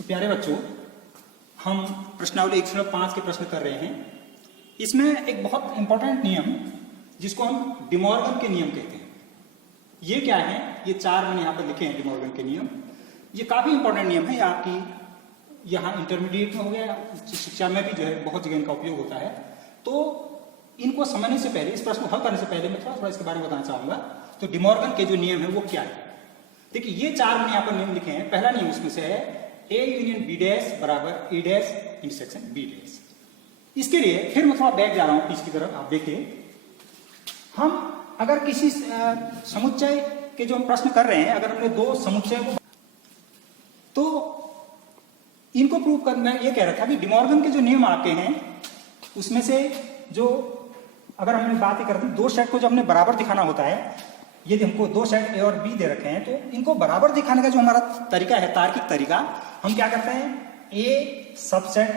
तो प्यारे बच्चों, हम प्रश्नावली 105 के प्रश्न कर रहे हैं। इसमें एक बहुत इंपॉर्टेंट नियम जिसको हम डिमॉर्गन के नियम कहते हैं। ये क्या है? ये चार मैंने यहाँ पर लिखे हैं डिमॉर्गन के नियम। ये काफी इंपॉर्टेंट नियम है। आपकी यहाँ इंटरमीडिएट में हो गया, शिक्षा में भी जो है बहुत जगह इनका उपयोग होता है। तो इनको समझने से पहले, इस प्रश्न को हल करने से पहले मैं थोड़ा इसके बारे में बताना चाहूंगा। तो डिमॉर्गन के जो नियम है वो क्या है? देखिए, ये चार मैंने यहाँ पर नियम लिखे हैं। पहला नियम उसमें से है ए यूनियन बी डैश बराबर ए डैश इंटरसेक्शन बी डैश। इसके लिए फिर मैं थोड़ा बैक जा रहा हूं इसकी तरफ। आप देखिए, हम अगर किसी समुच्चय के जो हम प्रश्न कर रहे हैं, अगर हमने दो समुच्चय को, तो इनको प्रूव करना, ये कह रहा था कि डिमॉर्गन के जो नियम आते हैं उसमें से जो, अगर हमने बात ही करते हैं, दो सेट को जो हमने बराबर दिखाना होता है, यदि हमको दो सेट ए और बी दे रखे हैं, तो इनको बराबर दिखाने का जो हमारा तरीका है, तार्किक तरीका, हम क्या करते हैं? ए सबसेट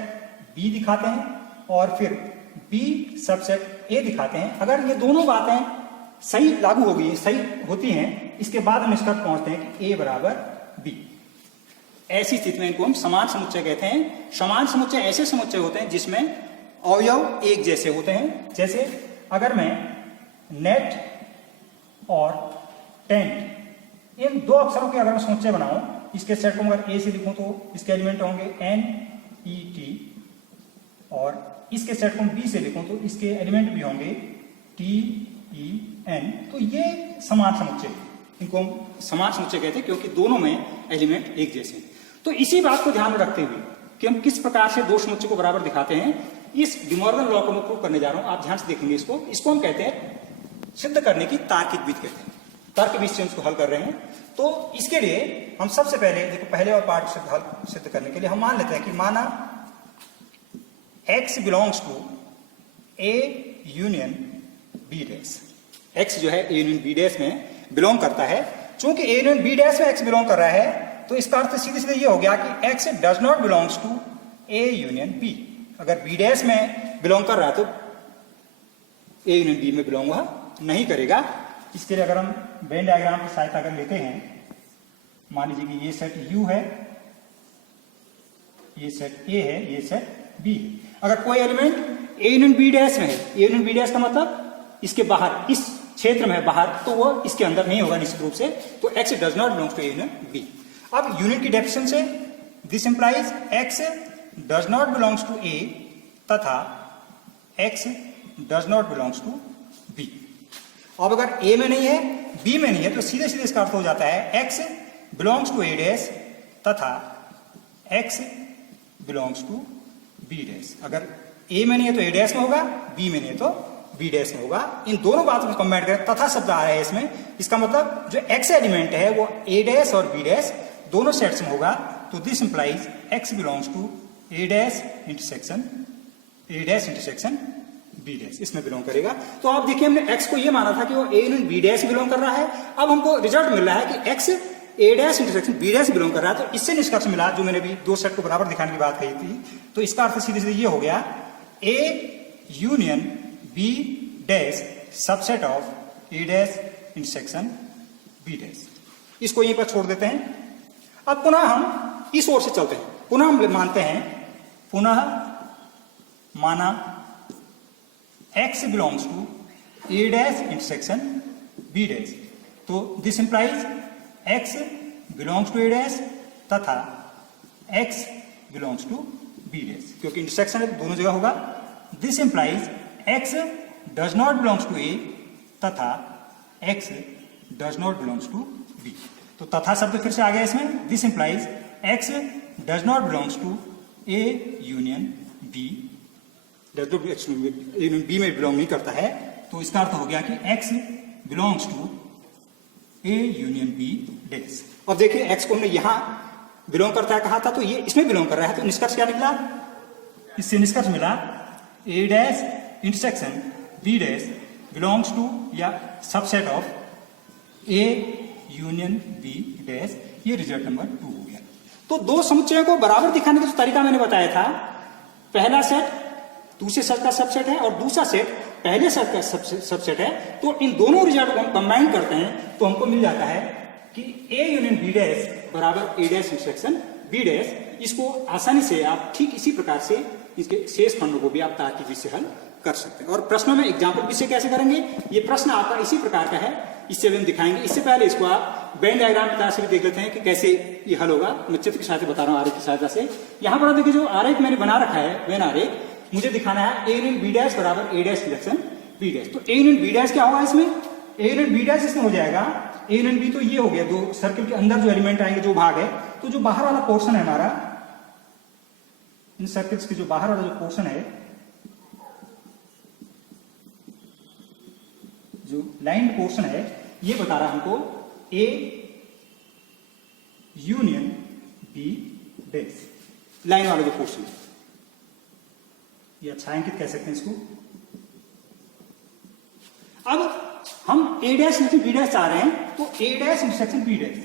बी दिखाते हैं और फिर बी सबसेट ए दिखाते हैं। अगर ये दोनों बातें सही लागू हो गई, सही होती हैं, इसके बाद हम निष्कर्ष पहुंचते हैं कि ए बराबर बी। ऐसी स्थिति में इनको हम समान समुच्चय कहते हैं। समान समुच्चय ऐसे समुच्चय होते हैं जिसमें अवयव एक जैसे होते हैं। जैसे अगर मैं नेट और टेंट, इन दो अक्षरों के अगर मैं समुच्चय बनाऊं, इसके सेट को अगर ए से लिखूं तो इसके एलिमेंट होंगे एन ई टी, और इसके सेट को बी से लिखूं तो इसके एलिमेंट भी होंगे टी ई एन। तो ये समान समुच्चय, इनको हम समान समुच्चय कहते हैं क्योंकि दोनों में एलिमेंट एक जैसे हैं। तो इसी बात को ध्यान में रखते हुए कि हम किस प्रकार से दो समुच्चय को बराबर दिखाते हैं, इस डिमॉर्गन लॉ को मैं प्रूव करने जा रहा हूं। आप ध्यान से देखेंगे इसको हम कहते हैं सिद्ध करने की तार्किक विधि कहते हैं। तर्क विधि से इसको हल कर रहे हैं। तो इसके लिए हम सबसे पहले देखो, पहले और पार्ट सिद्ध करने के लिए हम मान लेते हैं कि माना x belongs to a union b dash. x जो है a यूनियन b डैश में बिलोंग करता है। चूंकि a यूनियन b डैश में x बिलोंग कर रहा है, तो इसका अर्थ सीधे सीधे ये हो गया कि x does not belongs to a union b। अगर b डैश में बिलोंग कर रहा है तो a यूनियन b में बिलोंग वह नहीं करेगा। इसके लिए अगर हम वेन डायग्राम की सहायता अगर लेते हैं, मान लीजिए कि ये सेट U है, ये सेट A है, ये सेट B है। अगर कोई element A union B dash में है, A यूनियन B डैश का मतलब इसके बाहर, इस क्षेत्र में है बाहर, तो वो इसके अंदर नहीं होगा निश्चित रूप से। तो x does not belongs to A union B। अब यूनिट की डेफिनेशन से this implies x does not belongs to A तथा x does not belongs to B। अब अगर A में नहीं है, B में नहीं है, तो सीधे सीधे इसका अर्थ हो जाता है x belongs to A dash तथा x belongs to B dash. अगर A में नहीं है तो A डैश में होगा, B में नहीं है तो B डैश में होगा। इन दोनों बातों को कंबाइन करें, तथा शब्द आ रहा है इसमें, इसका मतलब जो x एलिमेंट है वो A डैश और B डैश दोनों सेट्स में होगा। तो this implies x belongs to A dash intersection B dash, इसमें बिलोंग करेगा। तो आप देखिए, हमने x को ये माना था कि वो A union B dash belong कर रहा है। अब हमको रिजल्ट मिल रहा है कि x A dash intersection B dash belong कर रहा है। तो इससे निष्कर्ष मिला, जो मैंने भी दो सेट को बराबर दिखाने की बात कही थी, तो इसका अर्थ सीधे सीधे ये हो गया A union B dash subset of A dash intersection B dash. इसको यहीं पर छोड़ देते हैं। अब पुनः हम इस ओर से चलते हैं। पुनः हम मानते हैं, पुनः माना x belongs to A dash intersection B dash. तो this implies x belongs to A dash तथा x belongs to B dash, क्योंकि इंटरसेक्शन है तो दोनों जगह होगा। This implies x does not belongs to A तथा x does not belongs to B। तो तथा शब्द फिर से आ गया इसमें। This implies x does not belongs to A union B, union B में बिलोंग नहीं करता है। तो इसका अर्थ हो गया कि x belongs to A union B dash. अब देखिए, x को हमने यहां बिलोंग करता है कहा था, तो ये इसमें बिलोंग कर रहा है। तो निष्कर्ष क्या निकला? इससे निष्कर्ष मिला A dash intersection B dash belongs to या subset of A union B dash. ये रिजल्ट नंबर 2 हो गया। तो दो समुच्चयों को बराबर दिखाने का जो तरीका मैंने बताया था, पहला सेट दूसरे सेट का सबसेट है और दूसरा सेट पहले सेट का सबसेट है। तो इन दोनों रिजल्ट को हम कंबाइन करते हैं तो हमको मिल जाता है कि A यूनियन B डैश बराबर A dash intersection B dash, इसको आसानी से आप ठीक इसी प्रकार से इसके शेष खंडों को भी आप तार्किक से हल कर सकते हैं। और प्रश्नों में एग्जाम्पल भी से कैसे करेंगे, ये प्रश्न आपका इसी प्रकार का है, इससे भी हम दिखाएंगे। इससे पहले इसको आप वेन डायग्राम की तरह से भी देख लेते हैं कि कैसे ये हल होगा। मैं चित्र की सहायता बता रहा हूँ, आरेख की सहायता से। यहाँ पर आप देखिए जो आरेख मैंने बना रखा है, वेन आरेख, मुझे दिखाना है ए यूनियन बी डैश बराबर ए डैश इंटरसेक्शन बी डैश। तो ए यूनियन बी डैश क्या होगा इसमें, ए यूनियन बी डैश इसमें हो जाएगा ए यूनियन बी, तो ये हो गया, दो सर्किल के अंदर जो एलिमेंट आएंगे, जो भाग है, तो जो बाहर वाला पोर्शन है हमारा, इन सर्किल्स के जो बाहर वाला जो पोर्शन है, जो लाइन पोर्शन है, ये बता रहा हमको A union B dash, line वाला जो पोर्शन है, ये छायांकित कह सकते हैं इसको। अब हम A dash intersection B dash चाह रहे हैं, तो A dash intersection B dash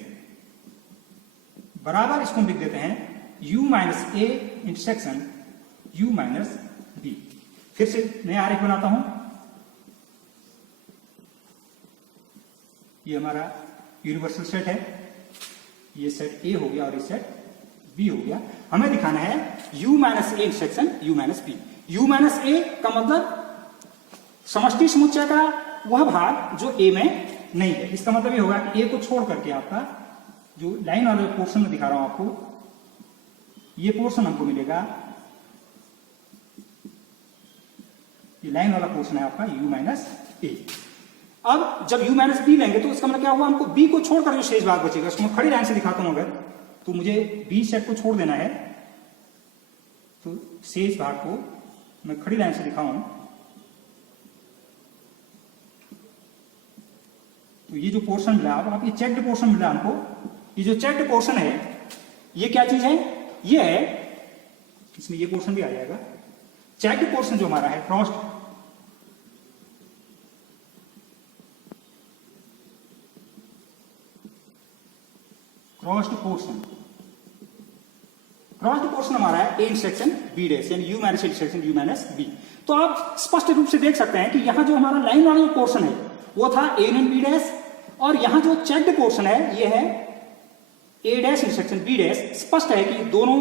बराबर, इसको हम लिख देते हैं u minus A intersection u minus B. फिर से नया आरेख बनाता हूं, ये हमारा यूनिवर्सल सेट है, ये सेट ए हो गया और ये सेट बी हो गया। हमें दिखाना है u minus A intersection u minus B. u minus A का मतलब समष्टि समुच्चय का वह भाग जो ए में नहीं है। इसका मतलब ये होगा कि ए को छोड़ करके आपका जो लाइन वाला पोर्शन में दिखा रहा हूं आपको, ये पोर्शन हमको मिलेगा, ये लाइन वाला पोर्शन है आपका u माइनस ए। अब जब u माइनस बी लेंगे तो इसका मतलब क्या हुआ, हमको b को छोड़कर जो शेष भाग बचेगा, उसको मैं खड़ी लाइन से दिखाता हूं अगर, तो मुझे b सेट को छोड़ देना है, तो शेष भाग को मैं खड़ी लाइन से दिखाऊं, तो ये जो पोर्शन मिला, अब आप ये चेक्ड पोर्शन मिला हमको, ये जो चेक्ड पोर्शन है, ये क्या चीज है, ये है, इसमें ये पोर्शन भी आ जाएगा। चेक्ड पोर्शन जो हमारा है, क्रॉस्ड पोर्शन, क्रॉस्ड पोर्शन हमारा है ए इंटरसेक्शन बी डैश, यानी u minus intersection u minus B. तो आप स्पष्ट रूप से देख सकते हैं कि यहां जो हमारा लाइन वाला जो पोर्शन है वो था ए यूनियन बी डैश, और यहां जो चेक्ड पोर्शन है ये है ए डैश इंटरसेक्शन बी डैश। स्पष्ट है कि दोनों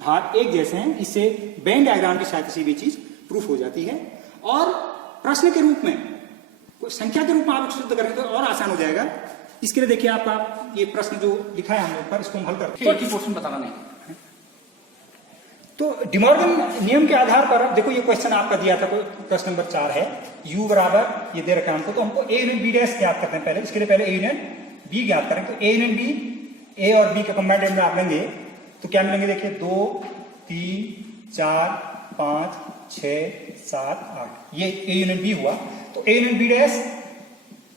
भाग एक जैसे हैं, इससे वेन डायग्राम की सहायता से भी चीज प्रूफ हो जाती है। और प्रश्न के रूप में, कोई संख्या के रूप में आप सिद्ध करेंगे तो और आसान हो जाएगा। इसके लिए देखिए आपका ये प्रश्न जो लिखा है हमने ऊपर, इसको हम हल करते हैं। एक ही पोर्शन बताना नहीं, तो डिमॉर्गन नियम के आधार पर देखो, ये क्वेश्चन आपका दिया था, प्रश्न नंबर 4 है, u बराबर ये दे रखा है हमको, तो हमको ए यूनियन बी डैश ज्ञात करते हैं पहले। इसके लिए पहले ए यूनियन बी ज्ञात करें, तो ए यूनियन बी, ए और बी का कंबाइंड एलिमेंट आप लेंगे तो क्या मिलेंगे, देखिए 2 3 4 5 6 7 8, ये ए यूनियन बी हुआ। तो A union B dash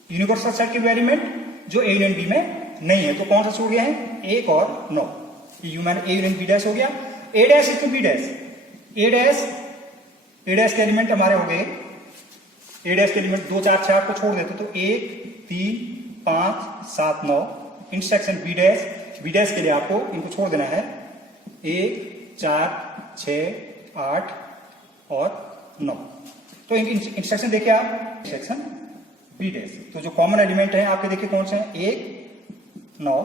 universal set के एलिमेंट जो ए यूनियन बी में नहीं है, तो कौन सा छूट गया है, 1 और 9, यू मैंने ए यूनियन बी डैश हो गया। A dash is to B dash, A dash के एलिमेंट हमारे हो गए, ए डैश के एलिमेंट 2 4 6 को छोड़ देते तो 1 3 5 7 9, इंटरसेक्शन बी डैश के लिए आपको इनको छोड़ देना है 1 4 6 8 और 9। तो इंटरसेक्शन देखिए आप, इंटरसेक्शन बी डैश, तो जो कॉमन एलिमेंट है आपके देखिए कौन से हैं, 1 9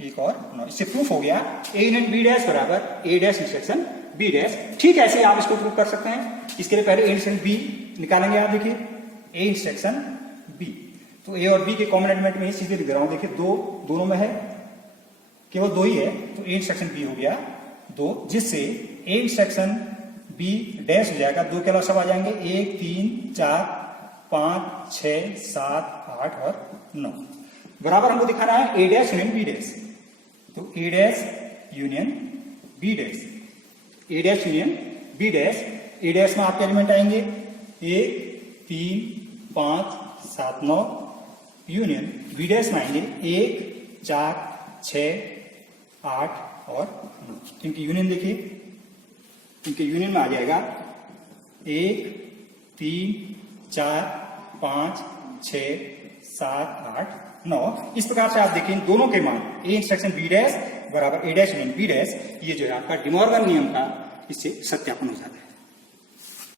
1 और 9। इससे प्रूफ हो गया ए यूनियन बी डैश बराबर ए डैश इंटरसेक्शन बी डैश। ठीक है, ऐसे आप इसको प्रूफ कर सकते हैं। इसके लिए पहले ए इंटरसेक्शन बी निकालेंगे, आप देखिए ए इंटरसेक्शन बी, तो ए और बी के कॉमन एलिमेंट में सीधे लिख रहा हूं, देखिए 2 दोनों में है, केवल 2 ही है, तो ए इंटरसेक्शन बी हो गया 2, जिससे ए इंटरसेक्शन बी डैश हो जाएगा, 2 के अलावा सब आ जाएंगे, 1 3 4 5 6 7 8 और 9। बराबर हमको दिखाना है ए डैश यूनियन बी डैश, तो A dash union B dash, A dash union B dash, A dash में आपके एलिमेंट आएंगे 1 3 5 7 9, यूनियन बी डैश में आएंगे 1 4 6 8 और 9। इनकी यूनियन देखिए, इनके यूनियन में आ जाएगा 1 3 4 5 6 7 8 9। इस प्रकार से आप देखिए इन दोनों के मान ए इंटरसेक्शन बी डैश बराबर ए डैश यूनियन बी डैश, ये जो है आपका डिमॉर्गन नियम का इससे सत्यापन हो जाता है।